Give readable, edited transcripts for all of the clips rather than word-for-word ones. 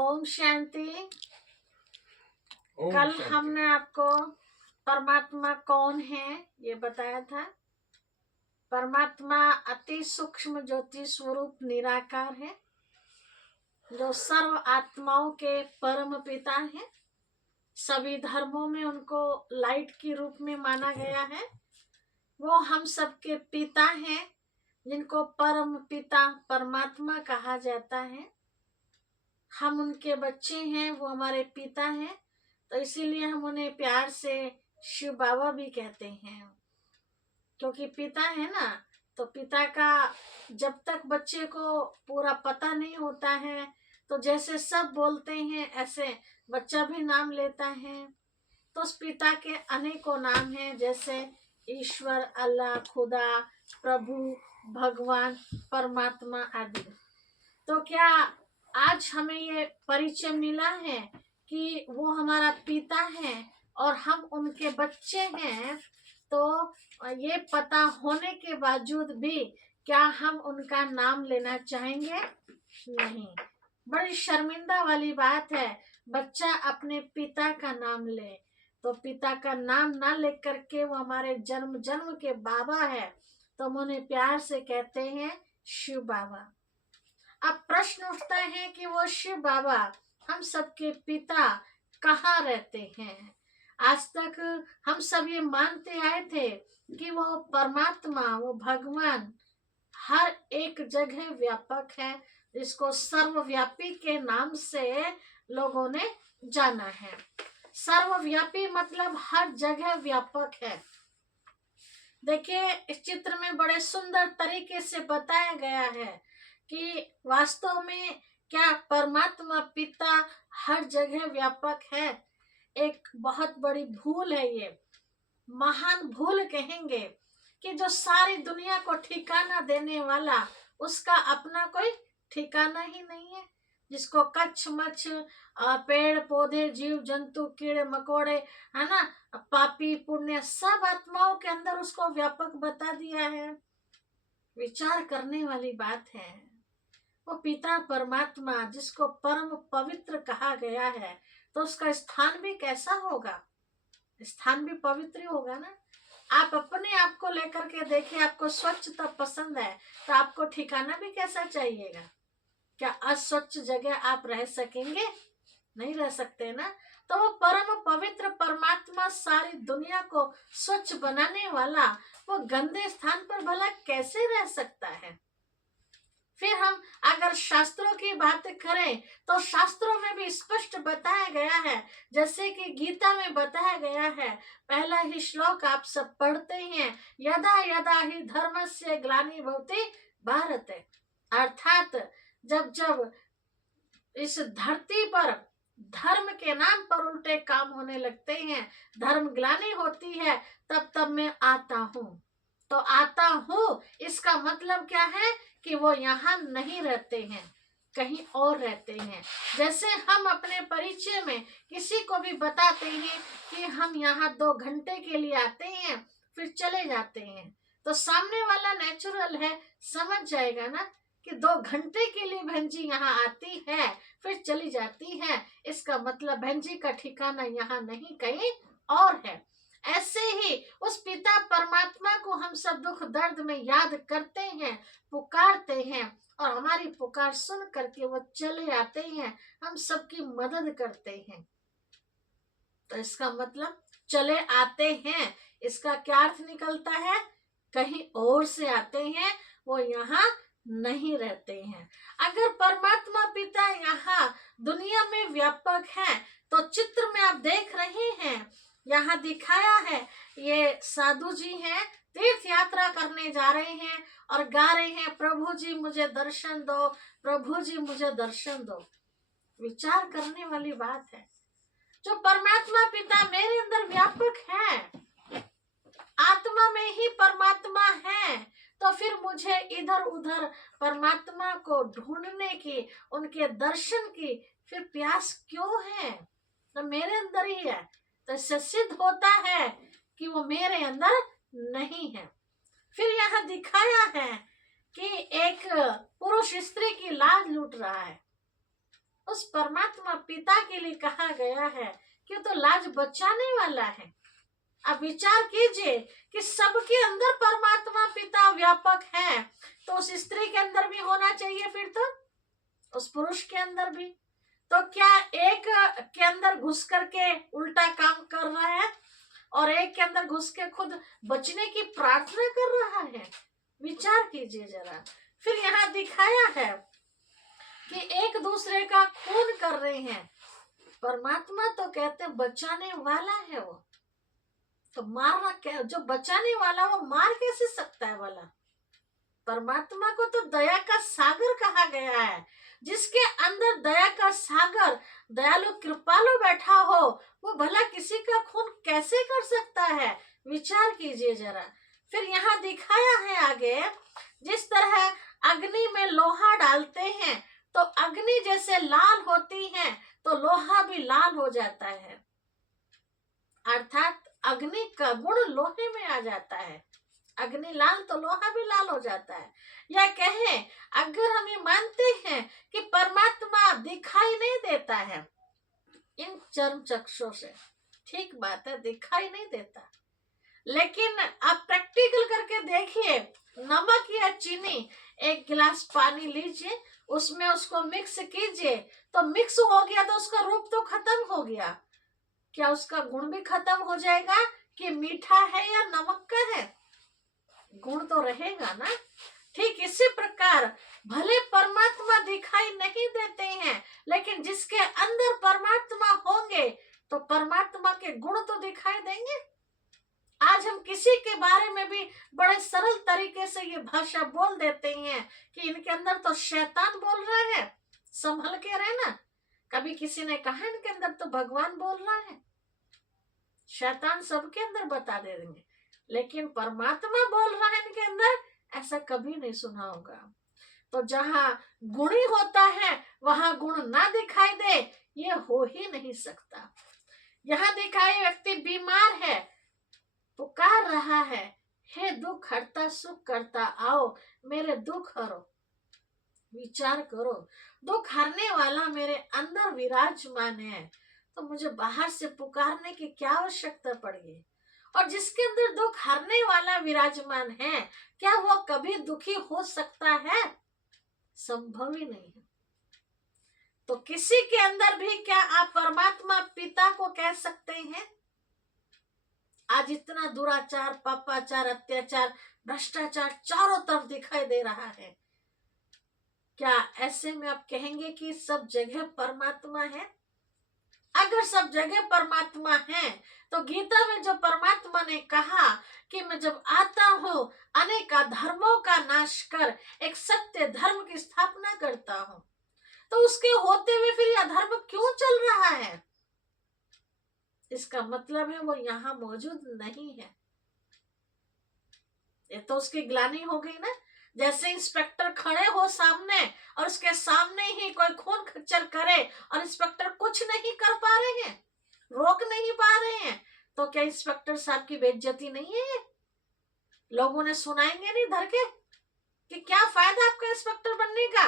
ओम शांति। ओम कल शांति। हमने आपको परमात्मा कौन है ये बताया था। परमात्मा अति सूक्ष्म ज्योति स्वरूप निराकार है, जो सर्व आत्माओं के परम पिता है। सभी धर्मों में उनको लाइट के रूप में माना गया है। वो हम सबके पिता हैं, जिनको परम पिता परमात्मा कहा जाता है। हम उनके बच्चे हैं, वो हमारे पिता हैं, तो इसीलिए हम उन्हें प्यार से शिव बाबा भी कहते हैं, क्योंकि पिता है ना। तो पिता का जब तक बच्चे को पूरा पता नहीं होता है, तो जैसे सब बोलते हैं ऐसे बच्चा भी नाम लेता है। तो उस पिता के अनेकों नाम हैं, जैसे ईश्वर, अल्लाह, खुदा, प्रभु, भगवान, परमात्मा आदि। तो क्या आज हमें ये परिचय मिला है कि वो हमारा पिता है और हम उनके बच्चे हैं, तो ये पता होने के बावजूद भी क्या हम उनका नाम लेना चाहेंगे? नहीं। बड़ी शर्मिंदा वाली बात है बच्चा अपने पिता का नाम ले। तो पिता का नाम ना लेकर के वो हमारे जन्म जन्म के बाबा है, तो हम उन्हें प्यार से कहते हैं शिव बाबा। अब प्रश्न उठता है कि वो शिव बाबा हम सबके पिता कहाँ रहते हैं? आज तक हम सब ये मानते आए थे कि वो परमात्मा, वो भगवान हर एक जगह व्यापक है, जिसको सर्वव्यापी के नाम से लोगों ने जाना है। सर्वव्यापी मतलब हर जगह व्यापक है। देखिए, इस चित्र में बड़े सुंदर तरीके से बताया गया है कि वास्तव में क्या परमात्मा पिता हर जगह व्यापक है? एक बहुत बड़ी भूल है ये, महान भूल कहेंगे, कि जो सारी दुनिया को ठिकाना देने वाला, उसका अपना कोई ठिकाना ही नहीं है। जिसको कच्छ मच्छ पेड़ पौधे जीव जंतु कीड़े मकोड़े है ना, पापी पुण्य सब आत्माओं के अंदर उसको व्यापक बता दिया है। विचार करने वाली बात है। वो पिता परमात्मा जिसको परम पवित्र कहा गया है, तो उसका स्थान भी कैसा होगा? स्थान भी पवित्र होगा ना। आप अपने आप को लेकर के देखिए, आपको स्वच्छता पसंद है, तो आपको ठिकाना भी कैसा चाहिएगा? क्या अस्वच्छ जगह आप रह सकेंगे? नहीं रह सकते ना। तो वो परम पवित्र परमात्मा सारी दुनिया को स्वच्छ बनाने वाला, वो गंदे स्थान पर भला कैसे रह सकता है? फिर हम अगर शास्त्रों की बात करें, तो शास्त्रों में भी स्पष्ट बताया गया है, जैसे कि गीता में बताया गया है। पहला ही श्लोक आप सब पढ़ते हैं, यदा यदा ही धर्मस्य ग्लानिर्भवति भारत। अर्थात जब जब इस धरती पर धर्म के नाम पर उल्टे काम होने लगते हैं, धर्म ग्लानि होती है, तब तब मैं आता हूँ। तो आता हूँ इसका मतलब क्या है? कि वो यहाँ नहीं रहते हैं, कहीं और रहते हैं। जैसे हम अपने परिचय में किसी को भी बताते हैं कि हम यहाँ 2 घंटे के लिए आते हैं, फिर चले जाते हैं, तो सामने वाला नेचुरल है, समझ जाएगा ना कि 2 घंटे के लिए बहन जी यहाँ आती है, फिर चली जाती है, इसका मतलब बहन जी का ठिकाना यहाँ नहीं कहीं और है। ऐसे ही उस पिता परमात्मा को हम सब दुख दर्द में याद करते हैं, पुकारते हैं, और हमारी पुकार सुन करके वो चले आते हैं, हम सबकी मदद करते हैं। तो इसका मतलब चले आते हैं, इसका क्या अर्थ निकलता है? कहीं और से आते हैं, वो यहाँ नहीं रहते हैं। अगर परमात्मा पिता यहाँ दुनिया में व्यापक है, तो चित्र में आप देख रहे हैं, यहाँ दिखाया है, ये साधु जी हैं, तीर्थ यात्रा करने जा रहे हैं और गा रहे हैं, प्रभु जी मुझे दर्शन दो, प्रभु जी मुझे दर्शन दो। विचार करने वाली बात है। जो परमात्मा पिता मेरे अंदर व्यापक है, आत्मा में ही परमात्मा है, तो फिर मुझे इधर उधर परमात्मा को ढूंढने की, उनके दर्शन की फिर प्यास क्यों है? तो मेरे अंदर ही है। तो इससे सिद्ध होता है कि वो मेरे अंदर नहीं है। फिर यहाँ दिखाया है कि एक पुरुष स्त्री की लाज लूट रहा है। उस परमात्मा पिता के लिए कहा गया है कि तो लाज बचाने वाला है। अब विचार कीजिए कि सबके अंदर परमात्मा पिता व्यापक है, तो उस स्त्री के अंदर भी होना चाहिए, फिर तो उस पुरुष के अंदर भी। तो क्या एक के अंदर घुस करके उल्टा काम कर रहा है और एक के अंदर घुस के खुद बचने की प्रार्थना कर रहा है? विचार कीजिए जरा। फिर यहाँ दिखाया है कि एक दूसरे का खून कर रहे हैं। परमात्मा तो कहते बचाने वाला है वो, तो मारना क्या? जो बचाने वाला वो मार कैसे सकता है वाला? परमात्मा को तो दया का सागर कहा गया है। जिसके अंदर दया का सागर, दयालु कृपालु बैठा हो, वो भला किसी का खून कैसे कर सकता है? विचार कीजिए जरा। फिर यहाँ दिखाया है आगे, जिस तरह अग्नि में लोहा डालते हैं तो अग्नि जैसे लाल होती है तो लोहा भी लाल हो जाता है, अर्थात अग्नि का गुण लोहे में आ जाता है। अग्नि लाल तो लोहा भी लाल हो जाता है। या कहें, अगर हम ये मानते हैं कि परमात्मा दिखाई नहीं देता है इन चर्म चक्षुओं से, ठीक बात है, दिखाई नहीं देता, लेकिन आप प्रैक्टिकल करके देखिए, नमक या चीनी, एक गिलास पानी लीजिए, उसमें उसको मिक्स कीजिए, तो मिक्स हो गया तो उसका रूप तो खत्म हो गया, क्या उसका गुण भी खत्म हो जाएगा कि मीठा है या नमक का है? गुण तो रहेगा ना। ठीक इसी प्रकार भले परमात्मा दिखाई नहीं देते हैं, लेकिन जिसके अंदर परमात्मा होंगे तो परमात्मा के गुण तो दिखाई देंगे। आज हम किसी के बारे में भी बड़े सरल तरीके से ये भाषा बोल देते हैं कि इनके अंदर तो शैतान बोल रहा है, संभल के रहना। कभी किसी ने कहा इनके अंदर तो भगवान बोल रहा है। शैतान सबके अंदर बता देंगे, लेकिन परमात्मा बोल रहा है इनके अंदर, ऐसा कभी नहीं सुना होगा। तो जहां गुणी होता है वहां गुण ना दिखाई दे, ये हो ही नहीं सकता। यहाँ दिखाए व्यक्ति बीमार है, पुकार रहा है, हे दुख हरता सुख करता आओ मेरे दुख हरो। विचार करो, दुख हरने वाला मेरे अंदर विराजमान है, तो मुझे बाहर से पुकारने की क्या आवश्यकता पड़ी? और जिसके अंदर दुख हरने वाला विराजमान है, क्या वो कभी दुखी हो सकता है? संभव ही नहीं है। तो किसी के अंदर भी क्या आप परमात्मा पिता को कह सकते हैं? आज इतना दुराचार, पापाचार, अत्याचार, भ्रष्टाचार चारों तरफ दिखाई दे रहा है, क्या ऐसे में आप कहेंगे कि सब जगह परमात्मा है? अगर सब जगह परमात्मा है तो गीता में जो परमात्मा ने कहा कि मैं जब आता हूं अनेक धर्मों का नाश कर एक सत्य धर्म की स्थापना करता हूं, तो उसके होते हुए फिर यह धर्म क्यों चल रहा है? इसका मतलब है वो यहाँ मौजूद नहीं है। ये तो उसकी ग्लानि हो गई ना। जैसे इंस्पेक्टर खड़े हो सामने और उसके सामने ही कोई खून खच्चर करे और इंस्पेक्टर कुछ नहीं कर पा रहे हैं, रोक नहीं पा रहे हैं, तो क्या इंस्पेक्टर साहब की बेइज्जती नहीं है? लोगों ने सुनाएंगे नहीं धर के कि क्या फायदा आपका इंस्पेक्टर बनने का,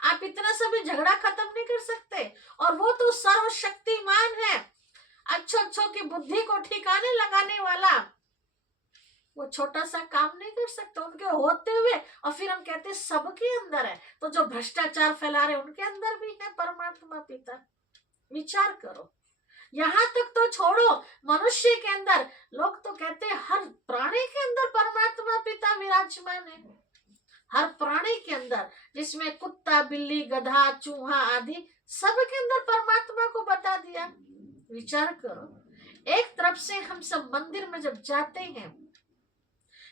आप इतना सा भी झगड़ा खत्म नहीं कर सकते? और वो तो सर्वशक्तिमान है, अच्छों की बुद्धि को ठिकाने लगाने वाला, वो छोटा सा काम नहीं कर सकता उनके होते हुए। और फिर हम कहते सबके अंदर है, तो जो भ्रष्टाचार फैला रहे उनके अंदर भी है परमात्मा पिता। विचार करो, यहाँ तक तो छोड़ो, मनुष्य के अंदर लोग तो कहते हैं हर प्राणी के अंदर परमात्मा पिता विराजमान है। हर प्राणी के अंदर, जिसमें कुत्ता, बिल्ली, गधा, चूहा आदि सबके अंदर परमात्मा को बता दिया। विचार करो, एक तरफ से हम सब मंदिर में जब जाते हैं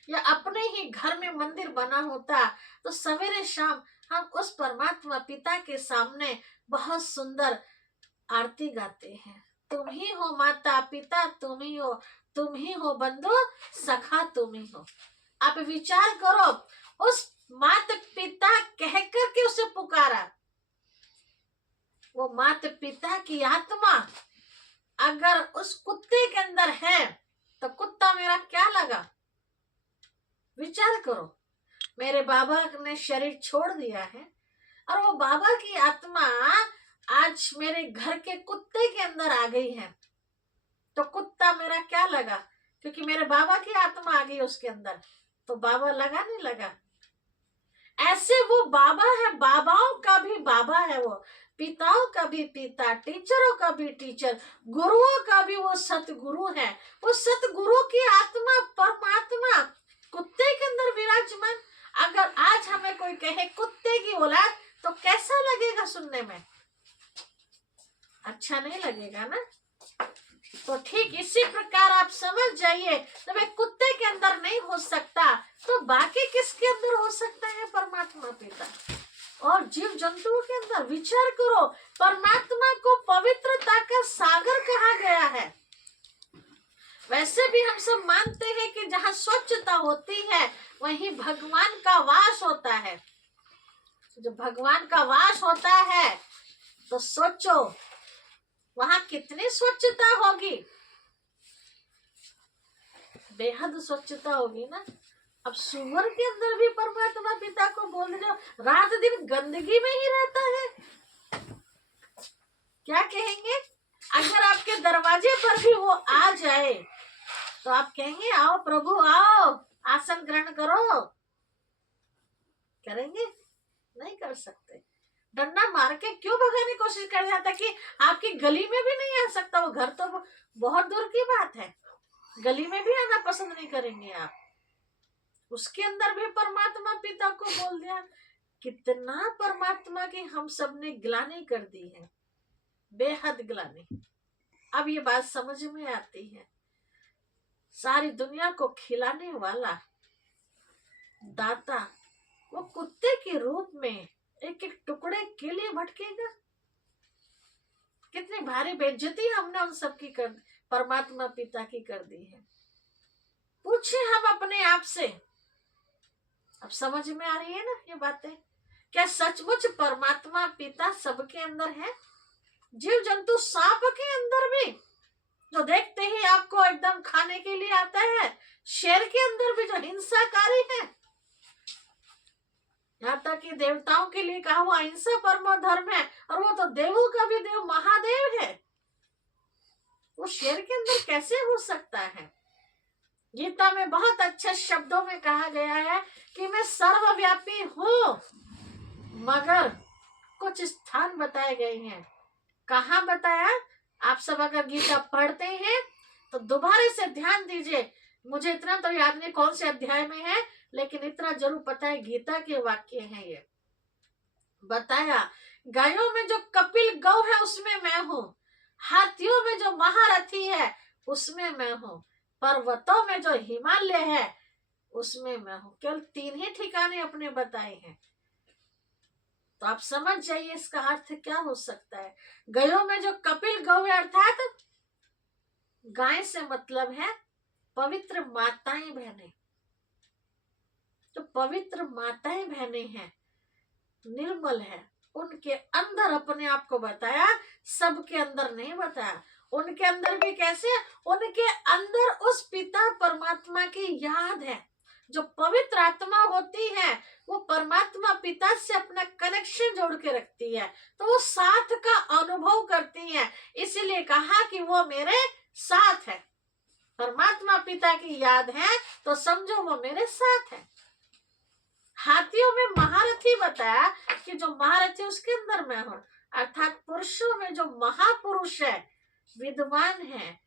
या अपने ही घर में मंदिर बना होता, तो सवेरे शाम हम उस परमात्मा पिता के सामने बहुत सुंदर आरती गाते हैं। तुम ही हो माता पिता, तुम ही हो बंधु सखा, तुम ही हो। आप विचार करो, उस माता पिता कहकर के उसे पुकारा, वो माता पिता की आत्मा अगर उस कुत्ते के अंदर है तो कुत्ता मेरा क्या लगा? विचार करो, मेरे बाबा ने शरीर छोड़ दिया है और वो बाबा की आत्मा आज मेरे घर के कुत्ते के अंदर आ गई है, तो कुत्ता मेरा क्या लगा, क्योंकि मेरे बाबा की आत्मा आ गई उसके अंदर, तो बाबा लगा नहीं लगा। ऐसे वो बाबा है, बाबाओं का भी बाबा है वो, पिताओं का भी पिता, टीचरों का भी टीचर, गुरुओं का भी वो सतगुरु है। वो सतगुरु की आत्मा परमात्मा कुत्ते के अंदर विराजमान। अगर आज हमें कोई कहे कुत्ते की औलाद, तो कैसा लगेगा सुनने में? अच्छा नहीं लगेगा ना। तो ठीक इसी प्रकार आप समझ जाइए, तो मैं कुत्ते के अंदर नहीं हो सकता, तो बाकी किसके अंदर हो सकता है? परमात्मा पिता और जीव जंतुओं के अंदर। विचार करो, परमात्मा को पवित्रता का सागर कहा गया है। वैसे भी हम सब मानते हैं कि जहाँ स्वच्छता होती है वहीं भगवान का वास होता है। जो भगवान का वास होता है, तो सोचो वहां कितनी स्वच्छता होगी, बेहद स्वच्छता होगी ना। अब सुअर के अंदर भी परमात्मा पिता को बोल रहे हो, रात दिन गंदगी में ही रहता है, क्या कहेंगे? अगर आपके दरवाजे पर भी वो आ जाए, तो आप कहेंगे आओ प्रभु आओ, आसन ग्रहण करो? करेंगे? नहीं कर सकते। डंडा मार के क्यों भगाने की कोशिश कर जाता कि आपकी गली में भी नहीं आ सकता वो। घर तो बहुत दूर की बात है, गली में भी आना पसंद नहीं करेंगे आप। उसके अंदर भी परमात्मा पिता को बोल दिया। कितना परमात्मा की हम सब ने ग्लानि कर दी है, बेहद ग्लानि। अब ये बात समझ में आती है, सारी दुनिया को खिलाने वाला दाता वो कुत्ते के रूप में एक एक टुकड़े के लिए भटकेगा। कितनी भारी बेइज्जती हमने उन सब की कर, परमात्मा पिता की कर दी है। पूछे हम अपने आप से, अब समझ में आ रही है ना ये बातें? क्या सचमुच परमात्मा पिता सबके अंदर है? जीव जंतु सांप के अंदर भी, जो देखते ही आपको एकदम खाने के लिए आता है, शेर के अंदर भी जो हिंसाकारी है, यहाँ तक कि देवताओं के लिए कहा हुआ अहिंसा परमो धर्म है, और वो तो देवों का भी देव महादेव है, वो शेर के अंदर कैसे हो सकता है? गीता में बहुत अच्छे शब्दों में कहा गया है कि मैं सर्वव्यापी हूँ, मगर कुछ स्थान बताए गए हैं। कहाँ बताया? आप सब अगर गीता पढ़ते हैं तो दोबारा से ध्यान दीजिए। मुझे इतना तो याद नहीं कौन से अध्याय में है, लेकिन इतना जरूर पता है गीता के वाक्य हैं। ये बताया, गायों में जो कपिल गौ है उसमें मैं हूँ, हाथियों में जो महारथी है उसमें मैं हूँ, पर्वतों में जो हिमालय है उसमें मैं हूँ। केवल 3 ही ठिकाने अपने बताए हैं, तो आप समझ जाइए इसका अर्थ क्या हो सकता है। गायों में जो कपिल गौ है, अर्थात गाय से मतलब है पवित्र माताएं बहनें। तो पवित्र माताएं बहनें हैं, निर्मल है, उनके अंदर अपने आप को बताया, सबके अंदर नहीं बताया। उनके अंदर भी कैसे? उनके अंदर उस पिता परमात्मा की याद है। जो पवित्र आत्मा होती है वो परमात्मा पिता से अपना कनेक्शन जोड़ के रखती है, तो वो साथ का अनुभव करती है। इसीलिए कहा कि वो मेरे साथ है। परमात्मा पिता की याद है तो समझो वो मेरे साथ है। हाथियों में महारथी बताया कि जो महारथी उसके अंदर मैं हूं, अर्थात पुरुषों में जो महापुरुष है, विद्वान है,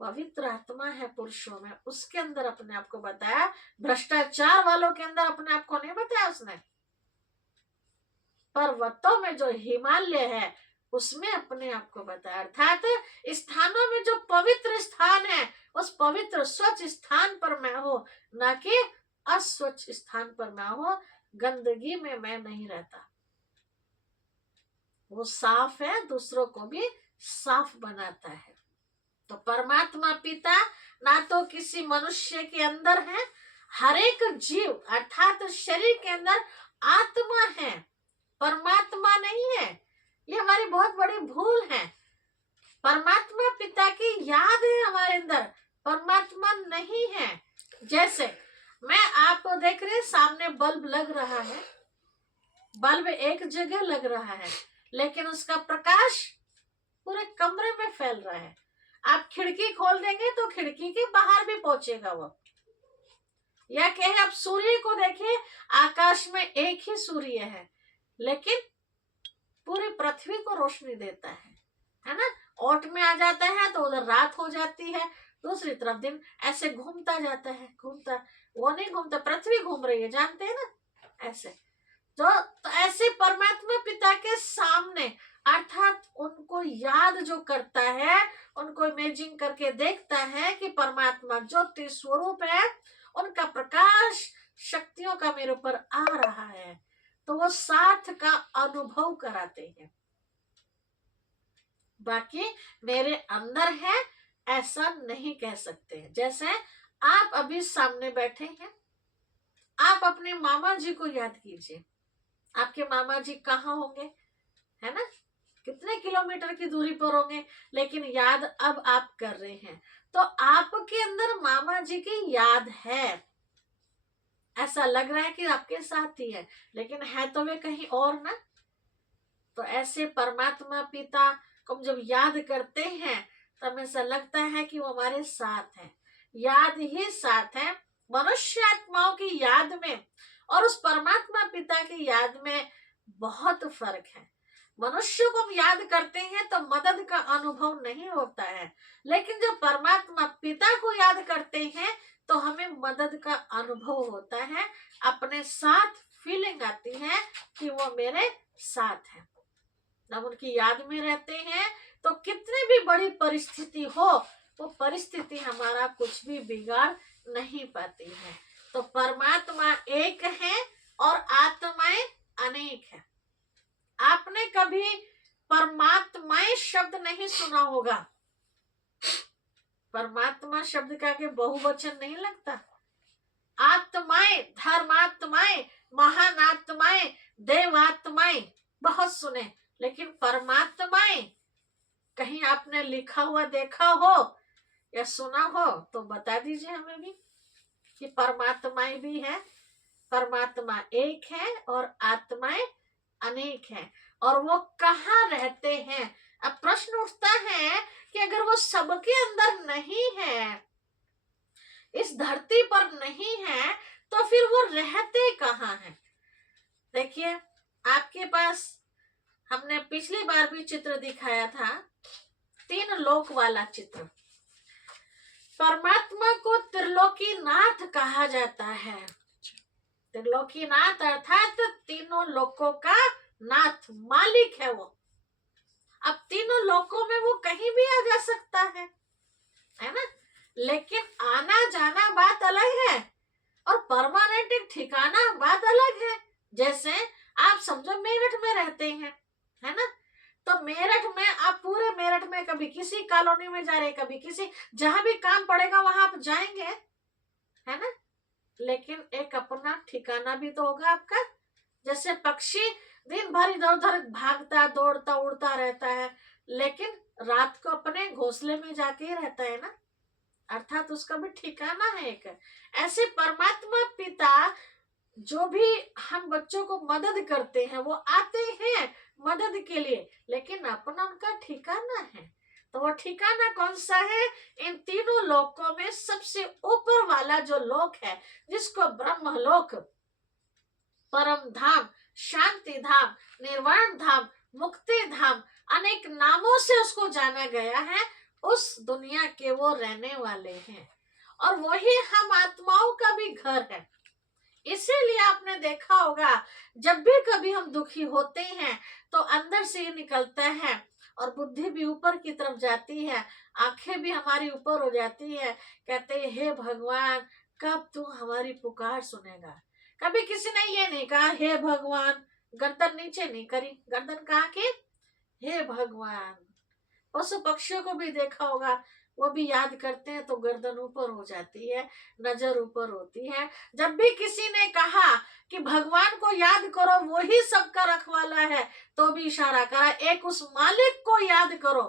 पवित्र आत्मा है पुरुषों में, उसके अंदर अपने आप को बताया। भ्रष्टाचार वालों के अंदर अपने आप को नहीं बताया उसने। पर्वतों में जो हिमालय है उसमें अपने आप को बताया, अर्थात स्थानों में जो पवित्र स्थान है उस पवित्र स्वच्छ स्थान पर मैं हूँ, न कि अस्वच्छ स्थान पर मैं हूँ। गंदगी में मैं नहीं रहता, वो साफ है, दूसरों को भी साफ बनाता है। तो परमात्मा पिता ना तो किसी मनुष्य के अंदर है, हर एक जीव अर्थात शरीर के अंदर आत्मा है, परमात्मा नहीं है। ये हमारी बहुत बड़ी भूल है। परमात्मा पिता की याद है हमारे अंदर, परमात्मा नहीं है। जैसे मैं आपको देख रहे, सामने बल्ब लग रहा है, बल्ब एक जगह लग रहा है, लेकिन उसका प्रकाश पूरे कमरे में फैल रहा है। आप खिड़की खोल देंगे तो खिड़की के बाहर भी पहुंचेगा वो। या कहें आप सूर्य को देखिए, आकाश में एक ही सूर्य है लेकिन पूरी पृथ्वी को रोशनी देता है ना। ओट में आ जाता है तो उधर रात हो जाती है, दूसरी तरफ दिन, ऐसे घूमता जाता है, घूमता, वो नहीं घूमता, पृथ्वी घूम रही है, जानते हैं ना ऐसे। तो ऐसे परमात्मा पिता के सामने, अर्थात उनको याद जो करता है, उनको इमेजिन करके देखता है कि परमात्मा ज्योति स्वरूप है, उनका प्रकाश शक्तियों का मेरे ऊपर आ रहा है, तो वो साथ का अनुभव कराते हैं। बाकी मेरे अंदर है ऐसा नहीं कह सकते। जैसे आप अभी सामने बैठे हैं, आप अपने मामा जी को याद कीजिए, आपके मामा जी कहाँ होंगे, है ना, कितने किलोमीटर की दूरी पर होंगे, लेकिन याद अब आप कर रहे हैं, तो आपके अंदर मामा जी की याद है। ऐसा लग रहा है कि आपके साथ ही है, लेकिन है तो वे कहीं और ना। तो ऐसे परमात्मा पिता को हम जब याद करते हैं तो हमें ऐसा लगता है कि वो हमारे साथ है, याद ही साथ है। मनुष्य आत्माओं की याद में और उस परमात्मा पिता की याद में बहुत फर्क है। मनुष्य को हम याद करते हैं तो मदद का अनुभव नहीं होता है, लेकिन जब परमात्मा पिता को याद करते हैं तो हमें मदद का अनुभव होता है, अपने साथ फीलिंग आती है कि वो मेरे साथ है। जब उनकी याद में रहते हैं तो कितनी भी बड़ी परिस्थिति हो, वो परिस्थिति हमारा कुछ भी बिगाड़ नहीं पाती है। तो परमात्मा एक है और आत्माएं अनेक है। आपने कभी परमात्माएं शब्द नहीं सुना होगा। परमात्मा शब्द का के बहुवचन नहीं लगता। आत्माएं, धर्मात्माएं, महानात्माएं, देवात्माएं बहुत सुने, लेकिन परमात्माएं कहीं आपने लिखा हुआ देखा हो या सुना हो तो बता दीजिए हमें भी कि परमात्माएं भी है। परमात्मा एक है और आत्माएं अनेक हैं, और वो कहाँ रहते हैं। अब प्रश्न उठता है कि अगर वो सबके अंदर नहीं है, इस धरती पर नहीं है, तो फिर वो रहते कहाँ हैं। देखिए, आपके पास हमने पिछली बार भी चित्र दिखाया था, 3 लोक वाला चित्र। परमात्मा को त्रिलोकीनाथ कहा जाता है। त्रिलोकीनाथ अर्थात तीनों लोकों का नाथ, मालिक है वो। अब तीनों लोकों में वो कहीं भी आ जा सकता है ना, लेकिन आना जाना बात अलग है और परमानेंट एक ठिकाना बात अलग है। जैसे आप समझो मेरठ में रहते हैं, है ना, तो मेरठ में आप पूरे मेरठ में कभी किसी कॉलोनी में जा रहे, कभी किसी, जहां भी काम पड़ेगा वहां आप जाएंगे, है ना, लेकिन एक अपना ठिकाना भी तो होगा आपका। जैसे पक्षी दिन भर इधर उधर भागता, दौड़ता, उड़ता रहता है, लेकिन रात को अपने घोंसले में जाके ही रहता है ना, अर्थात उसका भी ठिकाना है एक। ऐसे परमात्मा पिता जो भी हम बच्चों को मदद करते हैं, वो आते हैं मदद के लिए, लेकिन अपना उनका ठिकाना है। तो वो ठिकाना कौन सा है? इन तीनों लोकों में सबसे ऊपर वाला जो लोक है, जिसको ब्रह्म लोक, परम धाम, शांति धाम, निर्वाण धाम, मुक्ति धाम, अनेक नामों से उसको जाना गया है, उस दुनिया के वो रहने वाले हैं, और वही हम आत्माओं का भी घर है। इसीलिए आपने देखा होगा, जब भी कभी हम दुखी होते हैं तो अंदर से ये निकलता है और बुद्धि भी ऊपर की तरफ जाती है, आंखें भी हमारी ऊपर हो जाती है, कहते हैं हे भगवान कब तू हमारी पुकार सुनेगा। कभी किसी ने ये नहीं कहा हे भगवान, गर्दन नीचे नहीं करी, गर्दन कहा कि हे भगवान। पशु पक्षियों को भी देखा होगा, वो भी याद करते हैं तो गर्दन ऊपर हो जाती है, नजर ऊपर होती है। जब भी किसी ने कहा कि भगवान को याद करो, वो ही सबका रखवाला है, तो भी इशारा करा एक उस मालिक को याद करो,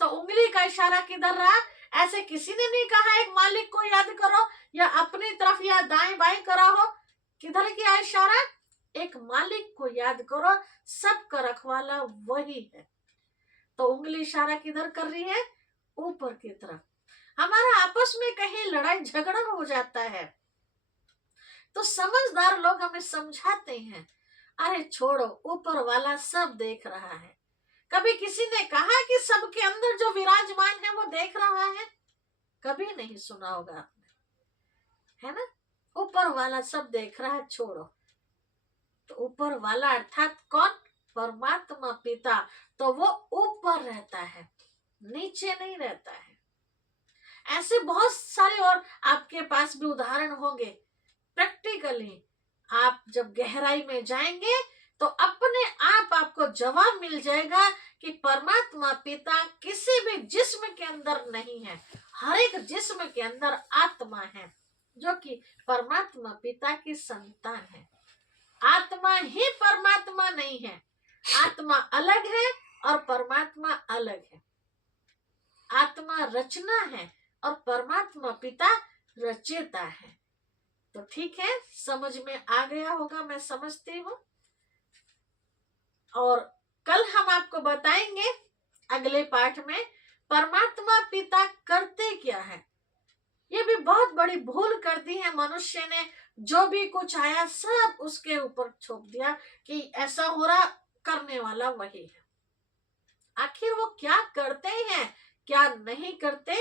तो उंगली का इशारा किधर रहा? ऐसे किसी ने नहीं कहा एक मालिक को याद करो या अपनी तरफ या दाएं बाएं करा हो, किधर किया इशारा? एक मालिक को याद करो, सबका रखवाला वही है। तो उंगली इशारा किधर कर रही है? ऊपर की तरफ। हमारा आपस में कहीं लड़ाई झगड़ा हो जाता है तो समझदार लोग हमें समझाते हैं, अरे छोड़ो, ऊपर वाला सब देख रहा है। कभी किसी ने कहा कि सबके अंदर जो विराजमान है वो देख रहा है? कभी नहीं सुना होगा आपने, है ना? ऊपर वाला सब देख रहा है, छोड़ो। तो ऊपर वाला अर्थात कौन? परमात्मा पिता। तो वो ऊपर रहता है, नीचे नहीं रहता है। ऐसे बहुत सारे और आपके पास भी उदाहरण होंगे। प्रैक्टिकली आप जब गहराई में जाएंगे तो अपने आप आपको जवाब मिल जाएगा कि परमात्मा पिता किसी भी जिस्म के अंदर नहीं है। हर एक जिस्म के अंदर आत्मा है जो कि परमात्मा पिता की संतान है। आत्मा ही परमात्मा नहीं है। आत्मा अलग है और परमात्मा अलग है। आत्मा रचना है और परमात्मा पिता रचयिता है। तो ठीक है, समझ में आ गया होगा, मैं समझती हूँ। और कल हम आपको बताएंगे अगले पाठ में परमात्मा पिता करते क्या है। ये भी बहुत बड़ी भूल कर दी है मनुष्य ने, जो भी कुछ आया सब उसके ऊपर छोप दिया कि ऐसा हो रहा, करने वाला वही है। आखिर वो क्या करते हैं, क्या नहीं करते,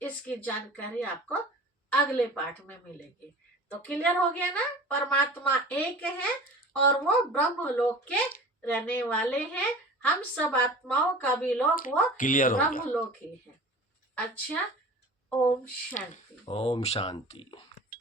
इसकी जानकारी आपको अगले पाठ में मिलेगी। तो क्लियर हो गया ना? परमात्मा एक है और वो ब्रह्मलोक के रहने वाले हैं। हम सब आत्माओं का भी लोक वो ब्रह्मलोक ही है। अच्छा, ओम शांति। ओम शांति।